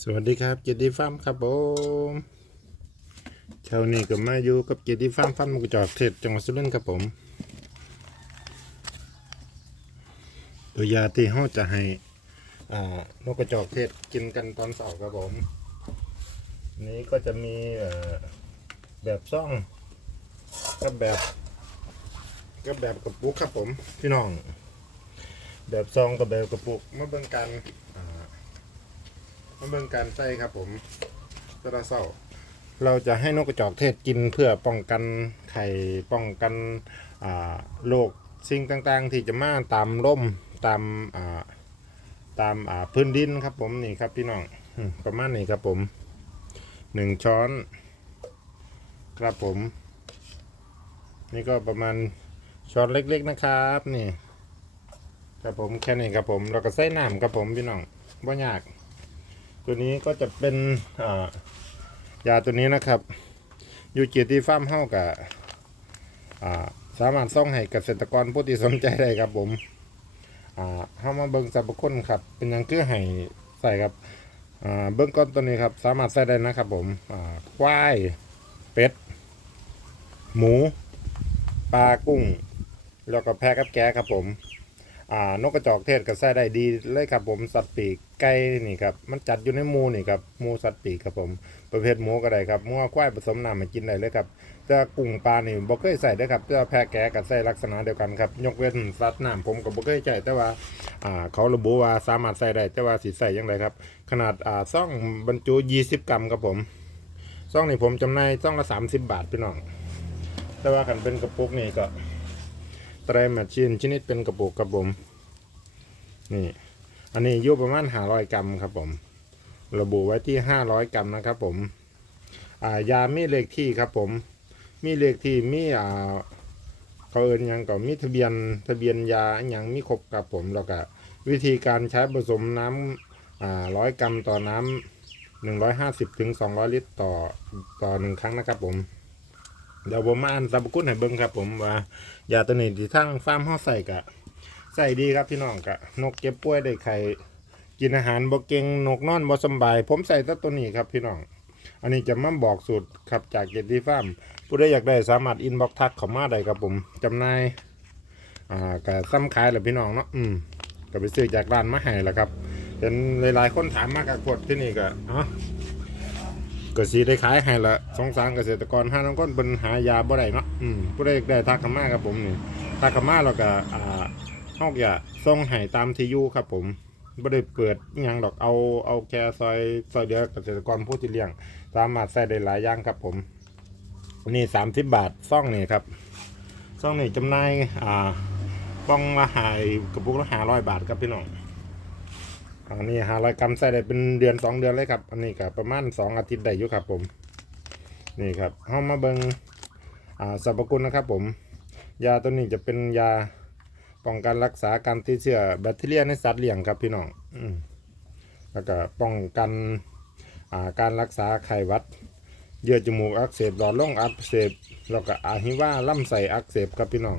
สวัสดีครับเจดีฟาร์มครับผมเช้านี้ก็มาอยู่กับเจดีฟาร์มฟาร์มมุกจอกเทศจังหวัดสุรินทร์ครับผม ตัวยาที่เขาจะให้อ่านกกระจอกเทศกินกันตอนเสาร์ครับผม นี้ก็จะมีแบบซ่องกับแบบกับแบบกระปุกครับผมพี่น้อง แบบซองกับแบบกระปุกมาเบิ่งกัน มาเบิ่งการใส่ครับผมตระเศร้าเราจะให้นกกระจอกเทศกินเพื่อป้องกันไข่ป้องกันโรคสิ่งต่างๆ ที่จะมาตามร่มตามตามพื้นดินครับผมนี่ครับพี่น้องประมาณนี้ครับผมหนึ่งช้อนครับผม นี่ก็ประมาณช้อนเล็กๆนะครับนี่ครับผมแค่นี้ครับผมเราก็ใส่น้ำครับผมพี่น้องว่ายาก ตัวนี้ก็จะเป็นยาตัวนี้นะครับยูเกียรติฟาร์มเฮากับสามารถส่งให้เกษตรกรผู้ที่สนใจได้ครับผมอ่าเฮามาเบิ่งสรรพคุณครับ เป็นยังเคือให้ใส่ครับเบื้องต้นตัวนี้ครับ สามารถใส่ได้นะครับผมควายเป็ด หมู ปลากุ้ง แล้วก็แพะกับแกะครับผม อ่านกกระจอกเทศก็ใส่ได้ดีเลยครับผมสัตว์ปีกไก่นี่ครับมันจัดอยู่ในหมูนี่ครับหมูสัตว์ปีกครับผมประเภทหมูก็ได้ครับหมูควายผสมน้ำให้กินได้เลยครับแต่กุ้งปลานี่บ่เคยใส่เด้ครับแต่แพะแกะก็ใส่ลักษณะเดียวกันครับยกเว้นสัตว์น้ำผมก็บ่เคยใช้แต่ว่าอ่าเขาระบุว่าสามารถใส่ได้แต่ว่าสิใส่ยังไงครับ ขนาดอ่าซ่องบรรจุ 20 กรัมครับผมซ่องนี่ผมจำหน่ายซ่องละ 30 บาทพี่น้องแต่ว่าคันเป็นกระปุกนี่ก็ ไตรมชชีนชนิดเป็นกระปุกครับผม นี่ อันนี้ยูประมาณห้าร้อยกรัมครับผม ระบุไว้ที่ห้าร้อยกรัมนะครับผม อ่ายามีเลขที่ครับผม มีเลขที่มีอ่าเขาเอินยังก็มีทะเบียนทะเบียนยาอหยังมีครบครับผมแล้วก็วิธีการใช้ผสมน้ำอ่าร้อยกรัมต่อน้ำหนึ่งร้อยห้าสิบถึงสองร้อยลิตรต่อต่อหนึ่งครั้งนะครับผม เดี๋ยวผมมาอ่านสรรพคุณให้เบิ่งครับ ผมว่ายาตัวนี้ที่ทั้งฟาร์มเฮาใส่กะใส่ดีครับพี่น้องกะนกเก็บป่วยได้ไข่กินอาหารบ่เก่งนกนอนบ่สบาย ผมใส่ต่ตัวนี้ครับพี่น้อง อันนี้จะมาบอกสูตรครับจากเกตตี้ฟาร์มผู้ใดอยากได้สามารถอินบ็อกทักเข้ามาได้ครับผมจำหน่ายอ่ากะซ้ำขายแหละพี่น้องเนาะอืมก็ไปซื้อจากร้านมาให้แหละครับเป็นหลายๆคนถามมากกับกดที่นี่ก็เอ๋อ ก็สีได้ขายให้ละสงสารเกษตรกรห้าน้องก้นเป็นหายาบ่ได้เนาะอืมผู้ใดได้ทักขมาครับผมนี่ทักขมาเราก็อ่าเฮาก็ส่งให้ตามที่อยู่ครับผมบ่ได้เปิดอิหยังดอกเอาเอาแค่ซอยซอยเดียวเกษตรกรผู้ที่เลี้ยง สามารถใส่ได้หลายอย่างครับผมนี่30บบาทซ่องนี่ครับซ่องนี่จำหน่ายอ่าป้องละหายกระปุกละ500บาทครับพี่น้อง อันนี้หาร้อยกรัมใส่ได้เป็นเดือนสองเดือนเลยครับ อันนี้ก็ประมาณสองอาทิตย์ได้อยู่ครับผม นี่ครับเข้ามาเบิงอ่าสรรพคุณนะครับผม ยาตัวนี้จะเป็นยาป้องกันรักษาการติดเชื้อแบคทีเรียในสัตว์เลี้ยงครับพี่น้องอืแล้วก็ป้องกันอ่าการรักษาไข้หวัด เยื่อจมูกอักเสบหลอดลมอักเสบแล้วก็อาหิวาลำไส้อักเสบครับพี่น้อง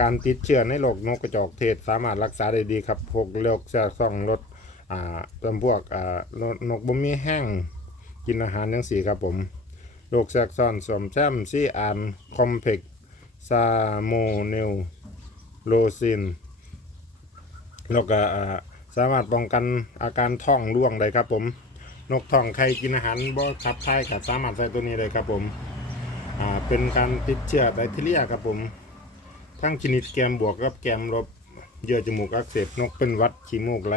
การติดเชื้อในโรคนกกระจอกเทศสามารถรักษาได้ดีครับพวกโรคแทรกซ้อนลด อ่าจำพวกอ่านกบ่มีแห้งกินอาหารทั้งสี่ครับผมโรคแทรกซ้อนสวมแซมซีอานคอมเพกซาโมเนลโลซินแล้วก็สามารถป้องกันอาการท้องร่วงได้ครับผม นกท้องใครกินอาหารบ่ขับถ่ายก็สามารถใส่ตัวนี้ได้ครับผมอ่าเป็นการติดเชื้อแบคทีเรียครับผม ทั้งชนิดแกมบวกกับแกมลบเยื่อจมูกอักเสบนกเป็นวัดขี้มูกไหล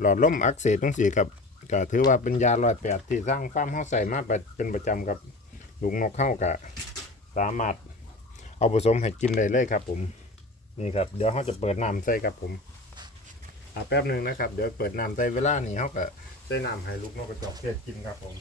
หลอดลมอักเสบต้องสียกับก็ถือว่าเป็นยาลอยแปดที่สร้างฟามเข้าใส่มาเป็นประจำกับลูกนกเข้ากะสามารถเอาผสมให้กินได้เลยครับ ผมนี่ครับเดี๋ยวเขาจะเปิดน้ำใส่ครับผมอะแป๊บหนึ่งนะครับ เดี๋ยวเปิดน้ำใส่เวลานี้เขาก็ใส่น้ำให้ลูกนกกระจอกเทศกินครับผม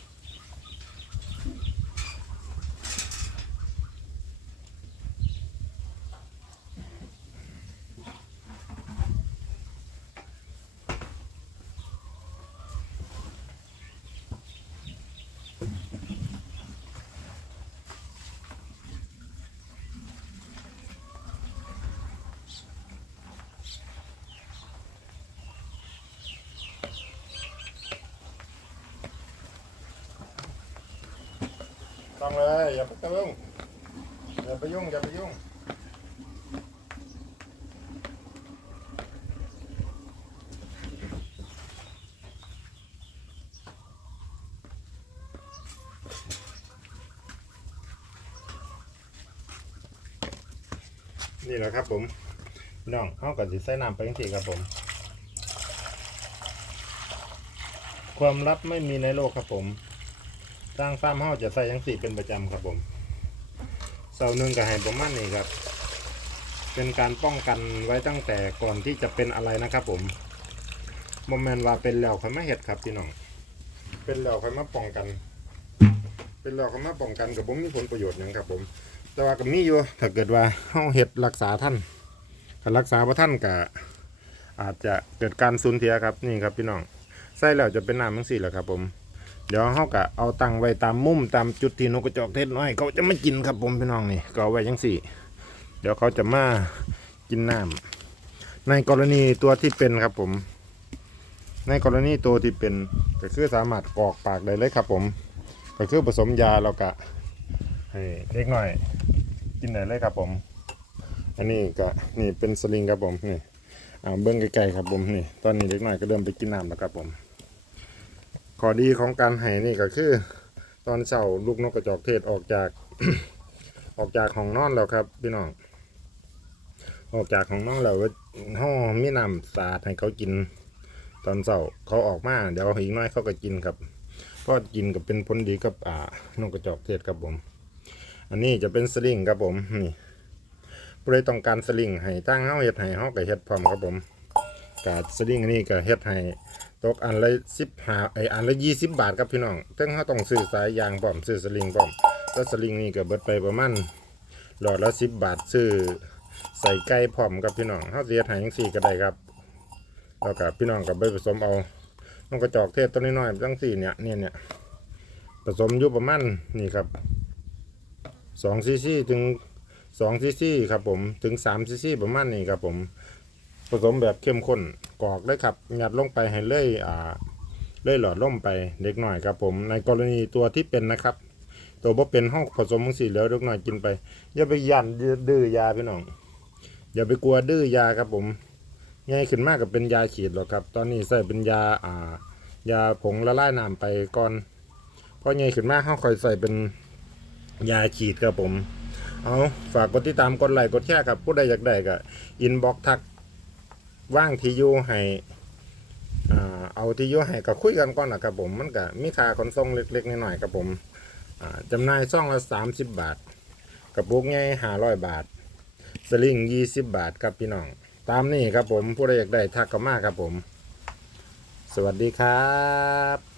ต้องเลย อย่าไปยุ่งอย่าไปยุ่งอย่าไปยุ่งนี่แหละครับผมน้องเข้ากับสิใส่น้ำไปจังซี่ครับผม ความลับไม่มีในโลกครับผม ทางฟาร์มเฮาจะใส่ยังสี่เป็นประจำครับผมเสาหนึ่งกับไฮประมาณนี้ครับ เป็นการป้องกันไว้ตั้งแต่ก่อนที่จะเป็นอะไรนะครับ ผมโมเมนว่าเป็นแล้วค่อยมาเห็ดครับพี่น้อง เป็นแล้วค่อยมาป้องกัน เป็นแล้วค่อยมาป้องกันกับผมมีผลประโยชน์หยังครับ ผม แต่ว่าก็มีอยู่ถ้าเกิดว่าเฮาเห็ดรักษาท่านถ้ารักษาพระท่านก็อาจจะเกิดการสูญเสียครับนี่ครับพี่น้องใส่แล้วจะเป็นน้ำทั้งสี่แหละครับผม เดี๋ยวเขากะเอาตังไว้ตามมุมตามจุดที่นกกระจอกเทศน้อย เขาจะไม่กินครับผมพี่น้องนี่ก็เอาไว้ยังสี่ เดี๋ยวเขาจะมากินน้ำในกรณีตัวที่เป็นครับผม ในกรณีตัวที่เป็นก็คือสามารถกรอกปากได้เลยครับ ผม ก็คือผสมยาเรากะให้เล็กหน่อย กินได้เลยครับผม อันนี้ก็นี่เป็นสลิงครับผมนี่อ่าเบิ้งไกลๆครับผมนี่ ตอนนี้เล็กหน้อยก็เริ่มไปกินน้ำแล้วครับผม ข้อดีของการให้นี่ก็คือ ตอนเช้าลูกนกกระจอกเทศออกจาก ออกจากห้องนอนแล้วครับ พี่น้อง ออกจากห้องนอนแล้วห้องมีน้ำสาดให้เขากิน ตอนเช้าเขาออกมาเดี๋ยวอีกน้อยเขาก็กินครับเพราะกินกับเป็นผลดีกับอ่านกกระจอกเทศครับผม อันนี้จะเป็นสลิงครับผมนี่ผู้ใดต้องการสลิงให้ตั้งเฮาเฮ็ดให้เฮาก็เฮ็ดพร้อมครับผมกาดสลิงอันนี้ก็เฮ็ดให้ ตกอันละ15ไออันละ20บบาทครับพี่น้องซึ่งเฮาต้องซื้อสายยางพร้อมซื้อสลิงพร้อมแล้วสลิงนี่ก็เบิดไปประมาณหลอดละ10บบาทซื้อใส่ไก่พร้อมครับพี่น้องเฮาเฮ็ดให้จังซี่ก็ได้ครับแล้วก็พี่น้องก็ไปผสมเอานกกระจอกเทศตัวน้อยๆจังซี่เนี่ยเนี่ยเนี่ยผสมอยู่ประมาณนี่ครับ2ซีซีถึงสองซีซีครับผมถึงสามซีซีประมาณนี้ครับผม ผสมแบบเข้มข้น กรอกเลยครับ งัดลงไปให้เลยอ่าเลยหลอดล่มไปเล็กหน่อยครับผมในกรณีตัวที่เป็นนะครับ ตัวบ่เป็นห้องผสมมังสีเหลือเล็กหน่อยกินไป อย่าไปยันดื้อยาพี่น้องอย่าไปกลัวดื้อยาครับผมง่ายขึ้นมากกับเป็นยาฉีดหรอกครับ ตอนนี้ใส่เป็นยาอ่ายาผงละลายน้ำไปก่อนเพราะง่ายขึ้นมากเขาคอยใส่เป็นยาฉีดครับผมเอาฝากกดติดตามกดไลค์กดแชร์ครับผู้ใดอยากได้ก็อินบ็อกทัก ว่างที่อยู่ให้เอาที่อยู่ให้ก็คุยกันก่อนนะครับผม มันก็มีค่าขนส่งเล็กๆน้อยๆครับผมจำหน่ายซ่องละ30บาทกระปุกใหญ่500บาท สลิง20บาทครับพี่น้อง ตามนี้ครับผมผู้ใดอยากได้ทักก็มากครับผม สวัสดีครับ